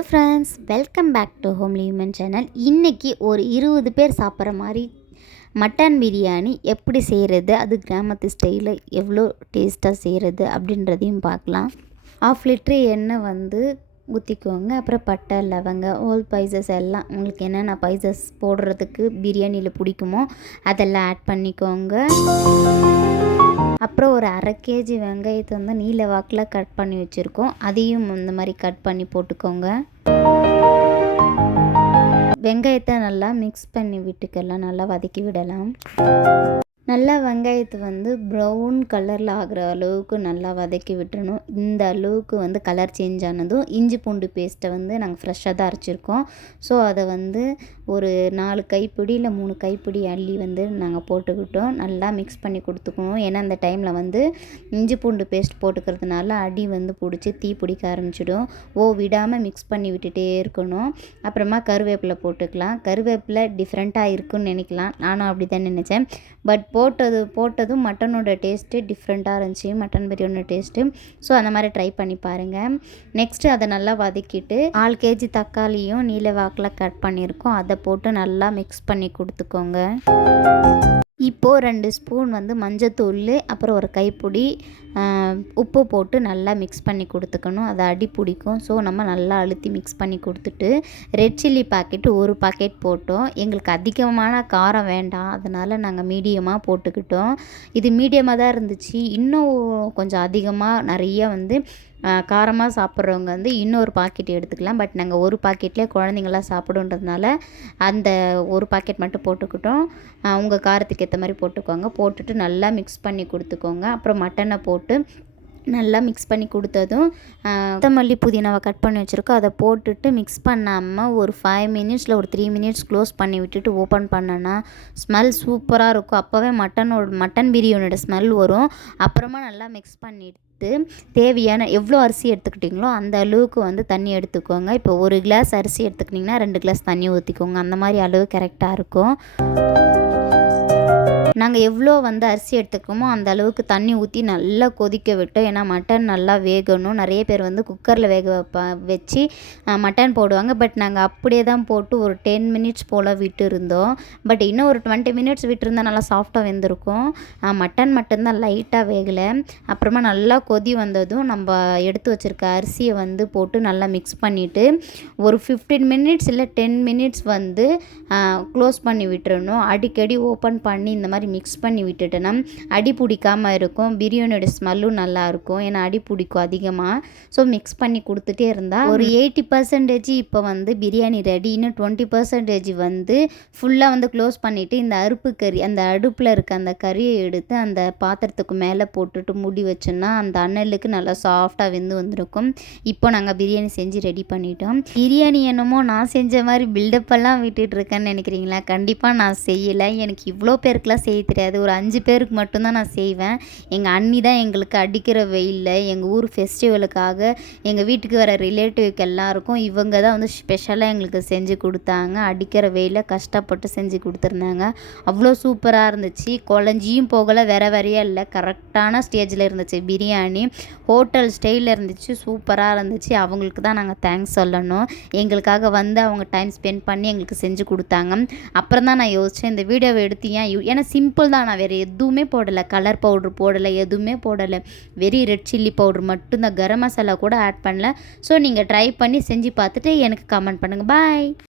Hello friends, welcome back to homely human channel. இன்றைக்கி ஒரு 20 பேர் சாப்பிட்ற மாதிரி மட்டன் பிரியாணி எப்படி செய்கிறது, அது கிராமத்து ஸ்டைலில் எவ்வளோ டேஸ்ட்டாக செய்கிறது அப்படின்றதையும் பார்க்கலாம். 1/2 லிட்ரு எண்ணெய் ஊற்றிக்கோங்க. அப்புறம் பட்டை, லவங்க, ஹோல் ஸ்பைசஸ் எல்லாம் உங்களுக்கு என்னென்ன ஸ்பைசஸ் போடுறதுக்கு பிரியாணியில் பிடிக்குமோ அதெல்லாம் ஆட் பண்ணிக்கோங்க. அப்புறம் ஒரு 1/2 கேஜி வெங்காயத்தை நீல வாக்கில் கட் பண்ணி வச்சுருக்கோம். அதையும் இந்த மாதிரி கட் பண்ணி போட்டுக்கோங்க. வெங்காயத்தை நல்லா மிக்ஸ் பண்ணி விட்டுக்கலாம், நல்லா வதக்கி விடலாம். நல்லா வெங்காயத்தை ப்ரௌன் கலரில் ஆகிற அளவுக்கு நல்லா வதக்கி விட்டுறணும். இந்த அளவுக்கு கலர் சேஞ்ச் ஆனதும் இஞ்சி பூண்டு பேஸ்ட்டை நாங்கள் ஃப்ரெஷ்ஷாக தான் அரைச்சிருக்கோம். ஸோ அதை ஒரு 4 கைப்பிடி இல்லை 3 கைப்பிடி அள்ளி நாங்கள் போட்டுக்கிட்டோம். நல்லா மிக்ஸ் பண்ணி கொடுத்துக்கணும். ஏன்னா அந்த டைமில் இஞ்சி பூண்டு பேஸ்ட் போட்டுக்கிறதுனால அடி பிடிச்சி தீ பிடிக்க ஆரம்பிச்சிடும். விடாமல் மிக்ஸ் பண்ணி விட்டுட்டே இருக்கணும். அப்புறமா கருவேப்பிலை போட்டுக்கலாம். கருவேப்பிலை டிஃப்ரெண்ட்டாக இருக்குன்னு நினைக்கலாம், நானும் அப்படி தான் நினச்சேன். பட் போட்டதும் மட்டனோட டேஸ்ட்டு டிஃப்ரெண்ட்டாக இருந்துச்சு, மட்டன் பிரியாணியோட டேஸ்ட்டு. ஸோ அந்த மாதிரி ட்ரை பண்ணி பாருங்கள். நெக்ஸ்ட்டு அதை நல்லா வதக்கிட்டு 4 கேஜி தக்காளியும் நீல வாக்கில் கட் பண்ணியிருக்கோம், அதை போட்டு நல்லா மிக்ஸ் பண்ணி கொடுத்துக்கோங்க. இப்போது 2 ஸ்பூன் மஞ்சத்தூள், அப்புறம் ஒரு கைப்பிடி உப்பு போட்டு நல்லா மிக்ஸ் பண்ணி கொடுத்துக்கணும். அதை அடி பிடிக்கும். ஸோ நம்ம நல்லா அழுத்தி மிக்ஸ் பண்ணி கொடுத்துட்டு ரெட் சில்லி பாக்கெட்டு 1 பாக்கெட் போட்டோம். எங்களுக்கு அதிகமான காரம் வேண்டாம், அதனால் நாங்கள் மீடியமாக போட்டுக்கிட்டோம். இது மீடியமாக தான் இருந்துச்சு. இன்னும் கொஞ்சம் அதிகமாக நிறைய காரமாக சாப்பிட்றவங்க இன்னொரு பாக்கெட் எடுத்துக்கலாம். பட் நாங்கள் 1 பாக்கெட்லேயே குழந்தைங்களாம் சாப்பிடுன்றதுனால அந்த 1 பாக்கெட் மட்டும் போட்டுக்கிட்டோம். உங்கள் காரத்துக்கு ஏற்ற மாதிரி போட்டுக்கோங்க. போட்டுட்டு நல்லா மிக்ஸ் பண்ணி கொடுத்துக்கோங்க. அப்புறம் மட்டனை போட்டு நல்லா மிக்ஸ் பண்ணி கொடுத்ததும் கொத்தமல்லி புதினாவை கட் பண்ணி வச்சுருக்கோம், அதை போட்டுட்டு மிக்ஸ் பண்ணாமல் ஒரு 5 மினிட்ஸில் ஒரு 3 மினிட்ஸ் க்ளோஸ் பண்ணி விட்டுட்டு ஓப்பன் பண்ணோன்னா ஸ்மெல் சூப்பராக இருக்கும். அப்போவே மட்டன் பிரியாணியோட ஸ்மெல் வரும். அப்புறமா நல்லா மிக்ஸ் பண்ணிவிட்டு தேவையான எவ்வளோ அரிசி எடுத்துக்கிட்டிங்களோ அந்த அளவுக்கு தண்ணி எடுத்துக்கோங்க. இப்போ 1 கிளாஸ் அரிசி எடுத்துக்கிட்டிங்கன்னா 2 கிளாஸ் தண்ணி ஊற்றிக்கோங்க. அந்த மாதிரி அளவு கரெக்டாக இருக்கும். நாங்கள் எவ்வளோ அரிசி எடுத்துக்கோமோ அந்த அளவுக்கு தண்ணி ஊற்றி நல்லா கொதிக்க விட்டோம். ஏன்னா மட்டன் நல்லா வேகணும். நிறைய பேர் குக்கரில் வச்சு மட்டன் போடுவாங்க. பட் நாங்கள் அப்படியே தான் போட்டு ஒரு 10 மினிட்ஸ் போல் விட்டு இருந்தோம். பட் இன்னும் ஒரு 20 மினிட்ஸ் விட்டுருந்தா நல்லா சாஃப்டாக வெந்திருக்கும். மட்டன் மட்டும்தான் லைட்டாக வேகலை. அப்புறமா நல்லா கொதி வந்ததும் நம்ம எடுத்து வச்சுருக்க அரிசியை போட்டு நல்லா மிக்ஸ் பண்ணிவிட்டு ஒரு 15 மினிட்ஸ் இல்லை 10 மினிட்ஸ் க்ளோஸ் பண்ணி விட்டுறணும். அடிக்கடி ஓப்பன் பண்ணி இந்த மாதிரி மிக்ஸ் பண்ணி விட்டுட்டோன்னா அடி பிடிக்காமல் இருக்கும். பிரியாணியோட ஸ்மெல்லும் நல்லாயிருக்கும், ஏன்னா அடி பிடிக்கும் அதிகமாக. ஸோ மிக்ஸ் பண்ணி கொடுத்துட்டே இருந்தால் ஒரு 80% இப்போ பிரியாணி ரெடி. இன்னும் 20% ஃபுல்லாக க்ளோஸ் பண்ணிவிட்டு இந்த அறுப்பு கறி, அந்த அடுப்பில் இருக்க அந்த கறியை எடுத்து அந்த பாத்திரத்துக்கு மேலே போட்டுட்டு மூடி வச்சோன்னா அந்த அனலுக்கு நல்லா சாஃப்டாக வந்திருக்கும். இப்போ நாங்கள் பிரியாணி செஞ்சு ரெடி பண்ணிட்டோம். பிரியாணி என்னமோ நான் செஞ்ச மாதிரி பில்டப்பெல்லாம் விட்டுட்ருக்கேன்னு நினைக்கிறீங்களா? கண்டிப்பாக நான் செய்யலை. எனக்கு இவ்வளோ பேருக்குலாம் செய்ய தெரியாது. ஒரு 5 பேருக்கு மட்டும்தான் நான் செய்வேன். எங்கள் அண்ணி தான் எங்களுக்கு அடிக்கிற வெயிலில் எங்கள் ஊர் ஃபெஸ்டிவலுக்காக எங்கள் வீட்டுக்கு வர ரிலேட்டிவ்க்கு எல்லாருக்கும் இவங்க தான் ஸ்பெஷலாக எங்களுக்கு செஞ்சு கொடுத்தாங்க. அடிக்கிற வெயிலில் கஷ்டப்பட்டு செஞ்சு கொடுத்துருந்தாங்க. அவ்வளோ சூப்பராக இருந்துச்சு. குழஞ்சியும் போகலை, வேறையாக இல்லை, கரெக்டான ஸ்டேஜில் இருந்துச்சு. பிரியாணி ஹோட்டல் ஸ்டைலில் இருந்துச்சு, சூப்பராக இருந்துச்சு. அவங்களுக்கு தான் நாங்கள் தேங்க்ஸ் சொல்லணும். எங்களுக்காக அவங்க டைம் ஸ்பெண்ட் பண்ணி எங்களுக்கு செஞ்சு கொடுத்தாங்க. அப்புறம் தான் நான் யோசித்தேன், இந்த வீடியோவை எடுத்து ஏன்னா சிம்பிள் தான், நான் வேறு எதுவுமே போடலை, கலர் பவுட்ரு போடலை, எதுவுமே போடலை. வெரி ரெட் சில்லி பவுட்ரு மட்டும்தான், கரம் மசாலா கூட ஆட் பண்ணல. ஸோ நீங்கள் ட்ரை பண்ணி செஞ்சு பார்த்துட்டு எனக்கு கமெண்ட் பண்ணுங்கள். பாய்.